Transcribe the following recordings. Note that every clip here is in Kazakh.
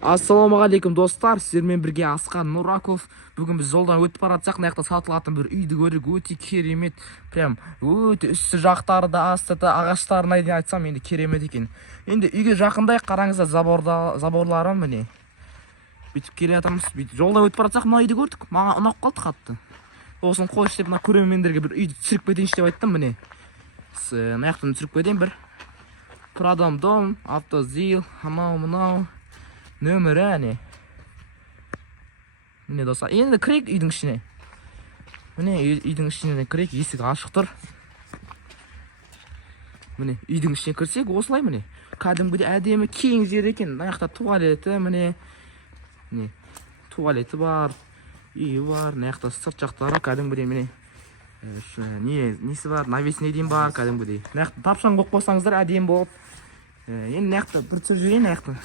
Ассалаумағалейкум достар, сіздермен бірге Асқар Нұраков. Бүгін біз жолдан өтіп бара жатсақ, мына жақта сатылатын бір үйді көрдік, өте керемет. Прям өте үсті жақтары да, асты да, ағаштарына дейін айтсам, енді керемет екен. Енді үйге жақындай қараңыздар, заборлары міне. Бүйтіп келе жатырмыз. Жолдан өтіп бара жатсақ, мына үйді көрдік. Маған ұнап қалды қатты. Осын қойшы деп, мына көрермендерге бір үйді түсіріп кетейінші деп айттым міне. Мына жақтан түсіріп кетейін бір. Продам дом, автозил, мынау нөмірі әне. Міне достар, енді кірейік үйдің ішіне. Міне үйдің ішіне кірейік, есік ашық тұр. Міне үйдің ішіне кірсек, осылай міне. Кәдімгідей әдемі кең жер екен. Мына жақта туалеті, міне туалеті бар, үйі бар. Мына жақта сырт жақтары кәдімгідей міне. Несі бар, навесіне дейін бар кәдімгідей. Мына жақта тапшаң қойып қойсаңыздар әдемі болады. Енді мына жақта бір түсіріп жіберейін мына жақта.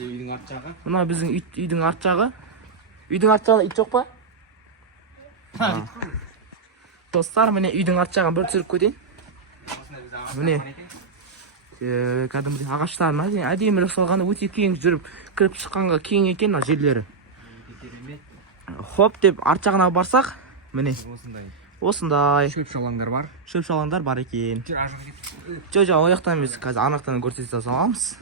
Үйдің арт жағы. Мына біздің үйдің арт жағы. Үйдің арт жағында ит жоқ па? Достар, міне үйдің арт жағын бір түсіріп кетейін. Міне кәдімгідей ағаштарын әдемі жасалғаны, өте кең жүріп кіріп шыққанға кең екен мына жерлері. Хоп деп арт жағына барсақ, міне осындай Шөп-шалаңдар бар. Шөп-шалаңдар бар екен. Жүр, Жо, ояқтан емес, қазір анақтан көрсете саламыз.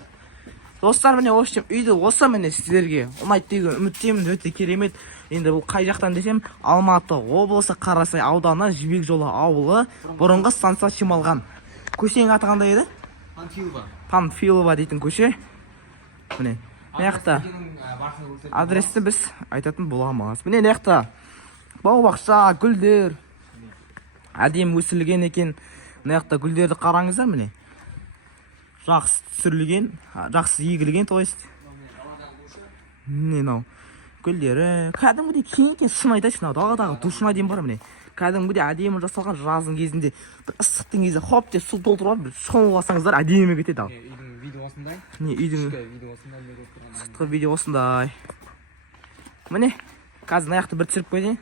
Достар, міне үйді осы міне сіздерге ұнайды деген үміттемін, өте керемет. Енді бұл қай жақтан десем, Алматы облысы Қарасай ауданы Жібек жолы ауылы, бұрынғы станция Шималған. Көшенің аты қандай еді? Панфилова дейтін көше. Міне мына жақта адресті біз айтатын боламыз. Міне мына жақта бау-бақша, гүлдер әдемі өсірілген екен. Мына жақта гүлдерді қараңыздар міне. Жақсы түсірілген, жақсы егілген, то есть. Мынау гүлдері кәдімгідей кең екен, шын айтайыншы, мынау даладағы душына дейін бар міне. Кәдімгідей әдемі жасалған, жаздың кезінде бір ыстықтың кезде хоп деп су толтырып алып, бір шомылып алсаңыздар әдемі кетеді ал. үйдің видео осындай. Үйдің сыртқы видео осындай. Міне қазір мына жақты бір түсіріп қойдың.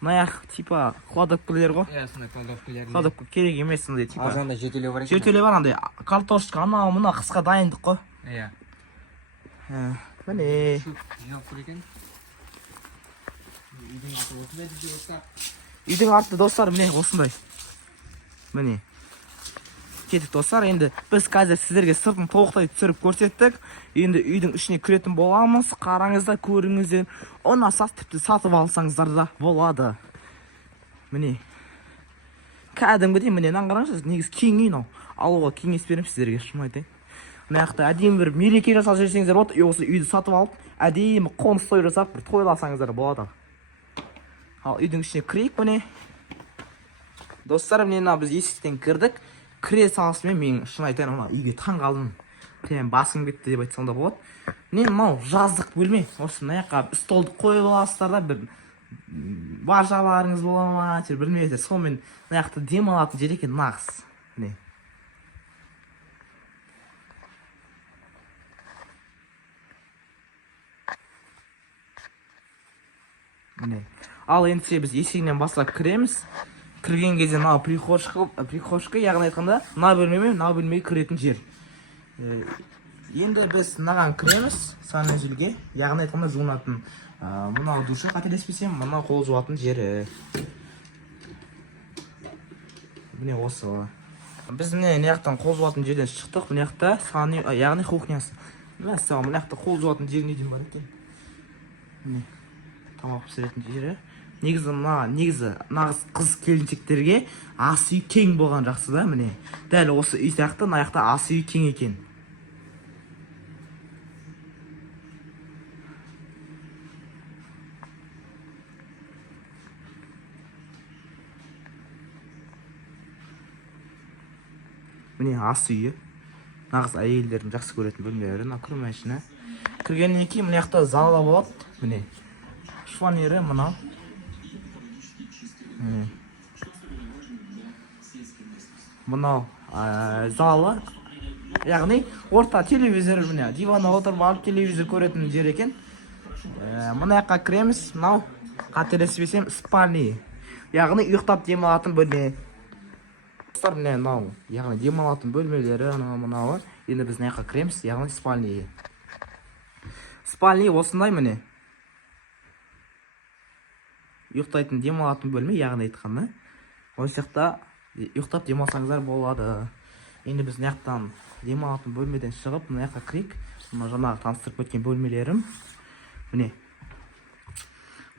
Мына жақ типа кладовкілер ғой. Сондай кладовкілер. Кладовка керек емес, сондай типа. Ал жағында жертөлеу бар екен. Жертөлеу бар, андай картошка, анау мына қысқа дайындық қой. Иә. Міне Жинап тұр екен. Үйдің арты осындай дейді достар. үйдің арты достар міне осындай. Міне кеттік достар, енді біз қазір сіздерге сыртын толықтай түсіріп көрсеттік. Енді үйдің ішіне кіретін боламыз. Қараңыздар, көріңіздер. Ұнаса тіпті сатып алсаңыздар да болады. Міне кәдімгідей міне қараңыздар, негізі кең үй мынау. Алуға кеңес беремін сіздерге, шын айтайын. Мына жақта әдемі бір мереке жасап жүрсеңіздер болады, осы үйді сатып алып, әдемі қоныс той жасап бір тойласаңыздар болады. Ал үйдің ішіне кірейік міне. Достар, міне біз есіктен кірдік. Кіре салысымен мен шын айтайын, мына үйге таң қалдым. Прям басым кетті деп айтсам да болады. Міне мынау жаздық бөлме. Осы мына жаққа столды қойып аласыздар да, бір баржаларыңыз бола ма, білмейсіздер. Сонымен мына жақта демалатын жер екен нағыз. Міне. Міне. Ал енді біз есігінен бастап кіреміз. Кірген кезде мынау прихожка, яғни айтқанда мына бөлмемен мына бөлмеге кіретін жер. Енді біз мынаған кіреміз, санузелге, яғни айтқанда жуынатын. Мынау душы, қателеспесем, мынау қол жуатын жері. Міне осы. Біз мына жақтан қол жуатын жерден шықтық, мына жақта яғни кухнясы. Мына жақта қол жуатын жеріне дейін бар екен. Міне тамақ пісіретін жері. Негізі нағыз қыз келіншектерге ас үй кең болған жақсы да, міне. Дәл осы үй сияқты, мына жақта ас үй кең екен. Міне ас үйі. Нағыз әйелдердің жақсы көретін бөлмелері, мына күрмешіні. Кіргеннен кейін мына жақта залы болады. Міне шифонері мынау. Мынау залы, яғни орта телевизор, міне диванға отырып алып телевизор көретін жер екен. Мына жаққа кіреміз, мынау қателеспесем спальня, яғни ұйықтап демалатын бөлме. Достар, міне мынау яғни демалатын бөлмелері мынауы. Енді біз мына жаққа кіреміз, яғни спальныйы. Спальный осындай міне. Ұйықтайтын демалатын бөлме, яғни айтқанда. Осы жақта ұйықтап демалсаңыздар болады. Енді біз мына жақтан демалатын бөлмеден шығып, мына жаққа кірейік. Мына жаңағы таныстырып өткен бөлмелерім. Міне.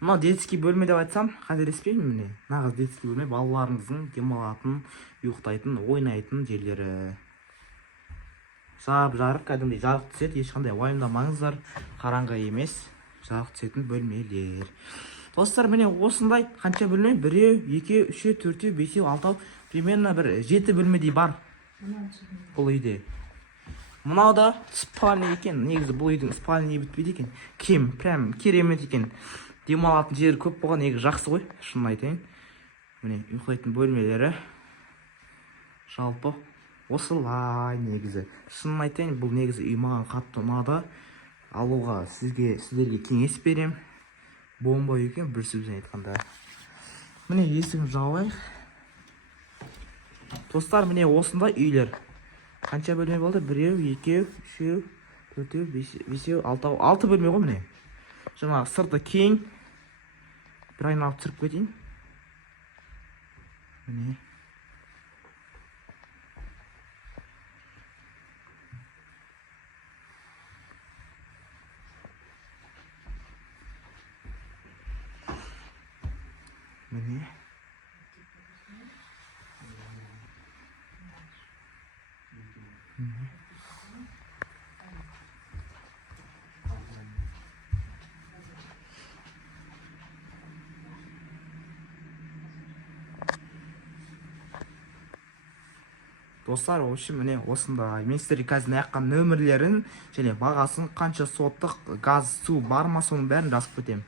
Мынау детский бөлме деп айтсам, қателеспеймін міне. Нағыз детский бөлме, балаларыңыздың демалатын, ұйықтайтын, ойнайтын жерлері. Жарық, кәдімгідей жарық түседі, ешқандай уайымдамаңыздар. Қараңғы емес, жарық түсетін бөлмелер. Достар, міне осындай қанша бөлме? 1, 2, 3, 4, 5, 6, примерно бір 7 бөлмедей бар бұл үйде. Мынау да спальный екен. Негізі бұл үйдің спальный бітпейді екен. Прям керемет екен. Демалатын жері көп болған, негізі жақсы ғой, шынын айтайын. Міне ұйықтайтын бөлмелері жалпы осылай негізі. Шынын айтайын, бұл негізі үй маған қатты ұнады. Алуға сіздерге кеңес берем. Бомба екен, бір сөзбен айтқанда. Міне есігін жауайық. Достар, міне осындай үйлер. Қанша бөлме болды? 1, 2, 3, 4, 5, 6 бөлме ғой міне. Жаңағы сырты кең. Бір айналып түсіріп кетейін. Міне. Міне. Достар, общем, міне осындай. Мен сіздерге қазір мына жаққа нөмірлерін және бағасын, қанша соттық газ, су бар ма, соның бәрін жазып кетемін.